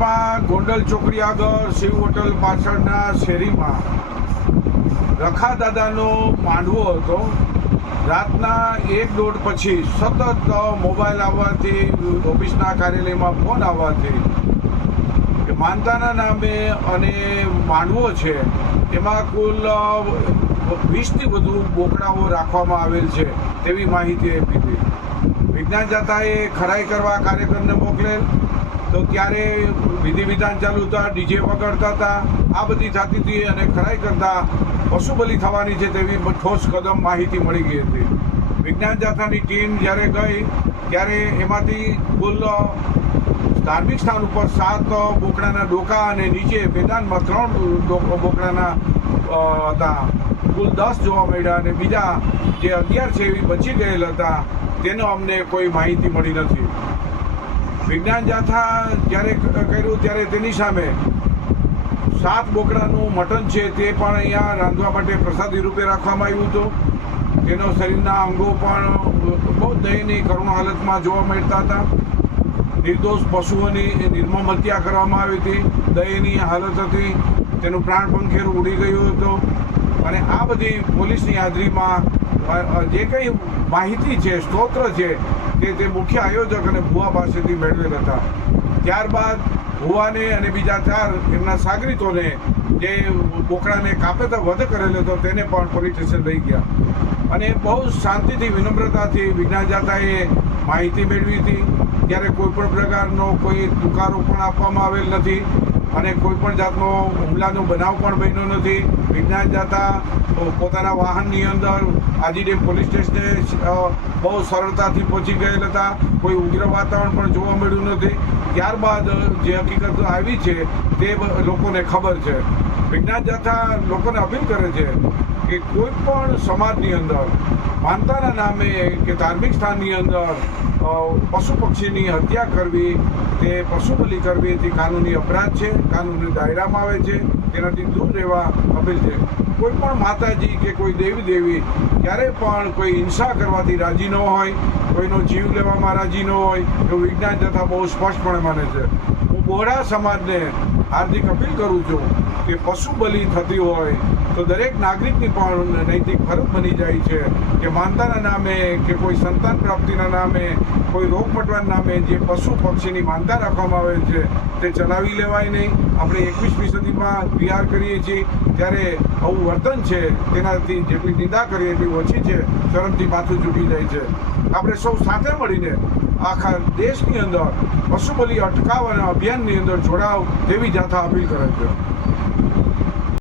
સુરતમાં ગોંડલ ચોકડી આગળ શિવ હોટલ પાછળના શેરીમાં રખા દાદાનો માંડવો હતો. રાતના 1-1:30 પછી સતત મોબાઈલ આવવાથી, ઓફિસના કાર્યાલયમાં ફોન આવવાથી કે માનતાના નામે અને માંડવો છે એમાં કુલ 20થી વધુ બોકડાઓ રાખવામાં આવેલ છે તેવી માહિતી આપી હતી. વિજ્ઞાન જાથાએ ખરાઈ કરવા કાર્યકરને મોકલેલ તો ત્યારે વિધિ વિધાન ચાલુ હતા, ડીજે વગાડતા હતા, આ બધી થતી હતી અને ખરાઈ કરતા પશુ બલિ થવાની છે તેવી ઠોસ કદમ માહિતી મળી ગઈ હતી. વિજ્ઞાન જાથાની ટીમ જ્યારે ગઈ ત્યારે એમાંથી કુલ ધાર્મિક સ્થાન ઉપર 7 બોકડાના ડોકા અને નીચે મેદાનમાં 3 બોકડાના હતા. કુલ 10 જોવા મળ્યા અને બીજા જે 11 છે એવી બચી ગયેલ હતા તેનો અમને કોઈ માહિતી મળી નથી. વિજ્ઞાન જાથા જ્યારે કર્યું ત્યારે તેની સામે 7 બોકડાનું મટન છે તે પણ અહીંયા રાંધવા માટે પ્રસાદી રૂપે રાખવામાં આવ્યું હતું. તેનો શરીરના અંગો પણ બહુ દયનીય કરુણ હાલતમાં જોવા મળતા હતા. નિર્દોષ પશુઓની નિર્મમ હત્યા કરવામાં આવી હતી, દયનીય હાલત હતી, તેનું પ્રાણ પંખેર ઉડી ગયું હતું. અને આ બધી પોલીસની હાજરીમાં જે કંઈ માહિતી છે, સ્ત્રોત્ર છે તે મુખ્ય આયોજક અને ભુવા પાસેથી મેળવેલ હતા. ત્યારબાદ ભુવાને અને બીજા 4 એમના સાગરીતોને જે બોકડાને કાપેતા વધ કરેલો હતો તેને પણ પોલીસ સ્ટેશન લઈ ગયા અને બહુ શાંતિથી, વિનમ્રતાથી વિજ્ઞાન જાથાએ માહિતી મેળવી હતી. ત્યારે કોઈ પણ પ્રકારનો કોઈ તુકારો પણ આપવામાં આવેલ નથી અને કોઈ પણ જાતનો હુમલાનો બનાવ પણ બન્યો નથી. વિજ્ઞાન જાથા પોતાના વાહનની અંદર આજીડેમ પોલીસ સ્ટેશને બહુ સરળતાથી પહોંચી ગયેલ હતા. કોઈ ઉગ્ર વાતાવરણ પણ જોવા મળ્યું નથી. ત્યારબાદ જે હકીકત આવી છે તે લોકોને ખબર છે. વિજ્ઞાન જાથા લોકોને અપીલ કરે છે કે કોઈ પણ સમાજની અંદર માનતાના નામે કે ધાર્મિક સ્થાનની અંદર પશુ પક્ષીની હત્યા કરવી, તે પશુ બલિ કરવી તે કાનૂની અપરાધ છે, કાનૂની દાયરામાં આવે છે. તેનાથી દૂર રહેવા અપીલ છે. કોઈ પણ માતાજી કે કોઈ દેવી ક્યારે પણ કોઈ હિંસા કરવાથી રાજી ન હોય, કોઈનો જીવ લેવામાં રાજી ન હોય એવું વિજ્ઞાન જાથા બહુ સ્પષ્ટપણે માને છે. હું બોહરા સમાજને હાર્દિક અપીલ કરું છું કે પશુ બલિ થતી હોય તો દરેક નાગરિકની પણ નૈતિક ફરજ બની જાય છે કે માનતાના નામે કે કોઈ સંતાન પ્રાપ્તિના નામે, કોઈ રોગ મટવાના નામે જે પશુ પક્ષીની માનતા રાખવામાં આવે છે તે ચલાવી લેવાય નહીં. આપણે 21મી સદીમાં વિહાર કરીએ છીએ ત્યારે આવું વર્તન છે તેનાથી જેટલી નિંદા કરીએ એટલી ઓછી છે, શરમથી માથું ઝૂકી જાય છે. આપણે સૌ સાથે મળીને આખા દેશની અંદર પશુ બલિ અટકાવવાના અભિયાનની અંદર જોડાવ તેવી જાથા અપીલ કરે છે.